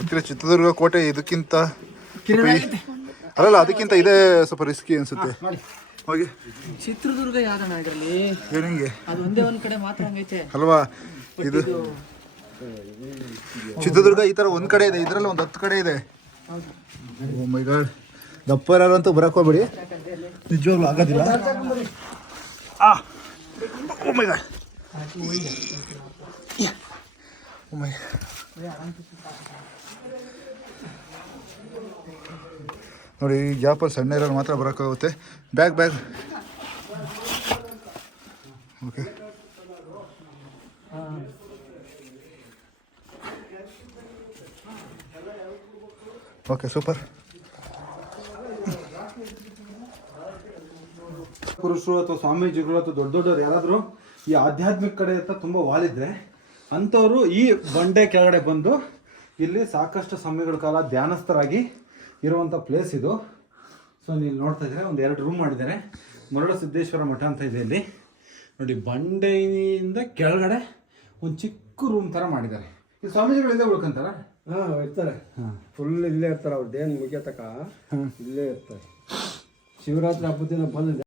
ಗೊತ್ತಿಲ್ಲ. ಚಿತ್ರದುರ್ಗ ಕೋಟೆ ಇದಕ್ಕಿಂತ ಅಲ್ಲಲ್ಲ, ಅದಕ್ಕಿಂತ ಇದೇ ಸ್ವಲ್ಪ ರಿಸ್ಕಿ ಅನ್ಸುತ್ತೆ. ಹೋಗಿ ಚಿತ್ರದುರ್ಗ ಯಾವ್ದಣ್ಣ ಇದರಲ್ಲಿ? ಏನಂಗೆ ಅದು ಒಂದೇ ಒಂದ್ ಕಡೆ ಮಾತ್ರ ಹಂಗೈತೆ ಅಲ್ವಾ? ಇದು ಚಿತ್ರದುರ್ಗ ಈ ತರ ಒಂದ್ ಕಡೆ ಇದೆ, ಇದ್ರಲ್ಲಿ ಒಂದು 10 ಕಡೆ ಇದೆ. ಓ ಮೈ ಗಾಡ್, ದಪ್ಪರಂತೂ ಬರಕ್ ಹೋಗ್ಬೇಡಿ, ನಿಜವಾಗ್ಲೂ ಆಗೋದಿಲ್ಲ. Oh my god, oh my. ನೋಡಿ, ಈ ಗ್ಯಾಪಲ್ಲಿ ಸಣ್ಣ ಇರೋರು ಮಾತ್ರ ಬರೋಕ್ಕಾಗುತ್ತೆ. Bag okay. Okay, super. ಪುರುಷರು ಅಥವಾ ಸ್ವಾಮೀಜಿಗಳು ಅಥವಾ ದೊಡ್ಡವ್ರು ಯಾರಾದರೂ ಈ ಆಧ್ಯಾತ್ಮಿಕ ಕಡೆ ಅಂತ ತುಂಬ ವಾಲಿದ್ರೆ ಅಂಥವರು ಈ ಬಂಡೆ ಕೆಳಗಡೆ ಬಂದು ಇಲ್ಲಿ ಸಾಕಷ್ಟು ಸಮಯಗಳ ಕಾಲ ಧ್ಯಾನಸ್ಥರಾಗಿ ಇರುವಂಥ ಪ್ಲೇಸ್ ಇದು. ಸೊ ನೀವು ನೋಡ್ತಾ ಇದ್ದೀರಾ, ಒಂದು 2 ರೂಮ್ ಮಾಡಿದ್ದಾರೆ. ಮರಳ ಸಿದ್ದೇಶ್ವರ ಮಠ ಅಂತ ಇದೆ ಇಲ್ಲಿ. ನೋಡಿ, ಬಂಡೆಯಿಂದ ಕೆಳಗಡೆ ಒಂದು ಚಿಕ್ಕ ರೂಮ್ ಥರ ಮಾಡಿದ್ದಾರೆ. ಈ ಸ್ವಾಮೀಜಿಗಳಿಂದ ಉಳ್ಕೊಂತಾರ? ಇರ್ತಾರೆ. ಫುಲ್ ಇಲ್ಲೇ ಇರ್ತಾರೆ. ಅವ್ರದ್ದೇನು ಮುಗಿಯತಕ್ಕ ಇಲ್ಲೇ ಇರ್ತಾರೆ. ಶಿವರಾತ್ರಿ ಹಬ್ಬದ ದಿನ ಬಂದಿದೆ.